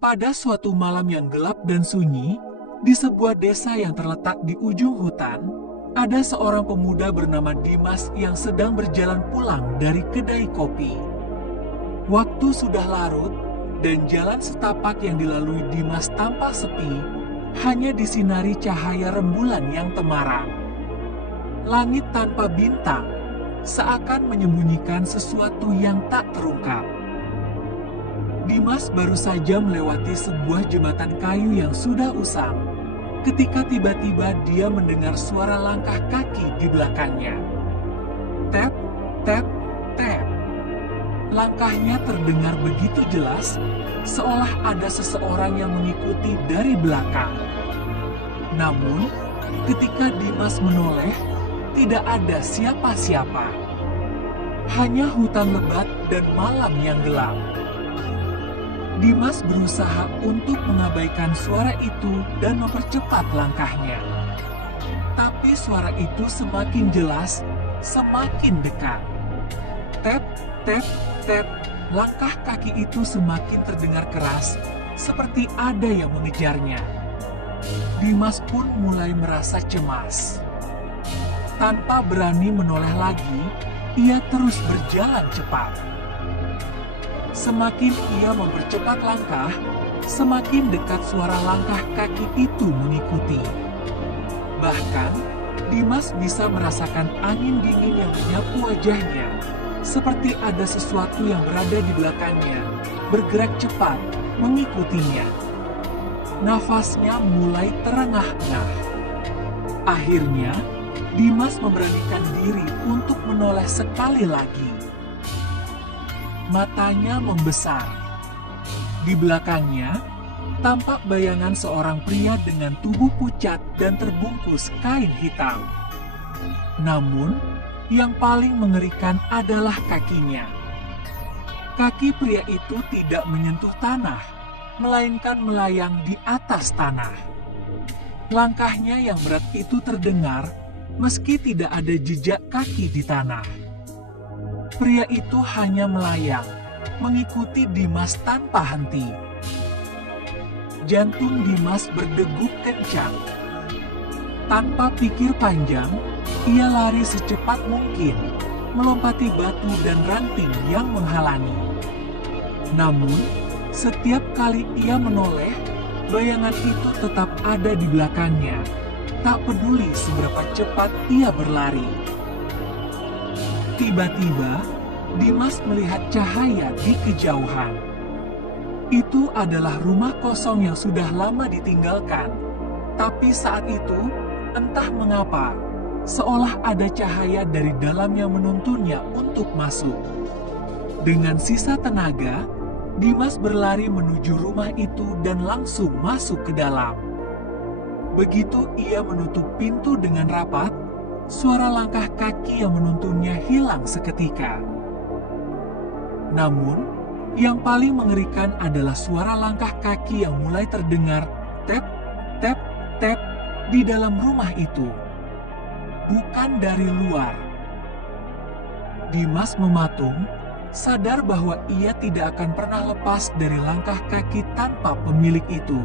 Pada suatu malam yang gelap dan sunyi, di sebuah desa yang terletak di ujung hutan, ada seorang pemuda bernama Dimas yang sedang berjalan pulang dari kedai kopi. Waktu sudah larut, dan jalan setapak yang dilalui Dimas tampak sepi, hanya disinari cahaya rembulan yang temaram. Langit tanpa bintang, seakan menyembunyikan sesuatu yang tak terungkap. Dimas baru saja melewati sebuah jembatan kayu yang sudah usang, ketika tiba-tiba dia mendengar suara langkah kaki di belakangnya. Tap, tap, tap. Langkahnya terdengar begitu jelas, seolah ada seseorang yang mengikuti dari belakang. Namun, ketika Dimas menoleh, tidak ada siapa-siapa. Hanya hutan lebat dan malam yang gelap. Dimas berusaha untuk mengabaikan suara itu dan mempercepat langkahnya. Tapi suara itu semakin jelas, semakin dekat. Tap, tap, tap, langkah kaki itu semakin terdengar keras, seperti ada yang mengejarnya. Dimas pun mulai merasa cemas. Tanpa berani menoleh lagi, ia terus berjalan cepat. Semakin ia mempercepat langkah, semakin dekat suara langkah kaki itu mengikuti. Bahkan, Dimas bisa merasakan angin dingin yang menyapu wajahnya, seperti ada sesuatu yang berada di belakangnya, bergerak cepat, mengikutinya. Nafasnya mulai terengah-engah. Akhirnya, Dimas memberanikan diri untuk menoleh sekali lagi. Matanya membesar. Di belakangnya, tampak bayangan seorang pria dengan tubuh pucat dan terbungkus kain hitam. Namun, yang paling mengerikan adalah kakinya. Kaki pria itu tidak menyentuh tanah, melainkan melayang di atas tanah. Langkahnya yang berat itu terdengar, meski tidak ada jejak kaki di tanah. Pria itu hanya melayang, mengikuti Dimas tanpa henti. Jantung Dimas berdegup kencang. Tanpa pikir panjang, ia lari secepat mungkin, melompati batu dan ranting yang menghalangi. Namun, setiap kali ia menoleh, bayangan itu tetap ada di belakangnya, tak peduli seberapa cepat ia berlari. Tiba-tiba, Dimas melihat cahaya di kejauhan. Itu adalah rumah kosong yang sudah lama ditinggalkan. Tapi saat itu, entah mengapa, seolah ada cahaya dari dalam yang menuntunnya untuk masuk. Dengan sisa tenaga, Dimas berlari menuju rumah itu dan langsung masuk ke dalam. Begitu ia menutup pintu dengan rapat, suara langkah kaki yang menuntunnya hilang seketika. Namun, yang paling mengerikan adalah suara langkah kaki yang mulai terdengar tap, tap, tap di dalam rumah itu. Bukan dari luar. Dimas mematung, sadar bahwa ia tidak akan pernah lepas dari langkah kaki tanpa pemilik itu.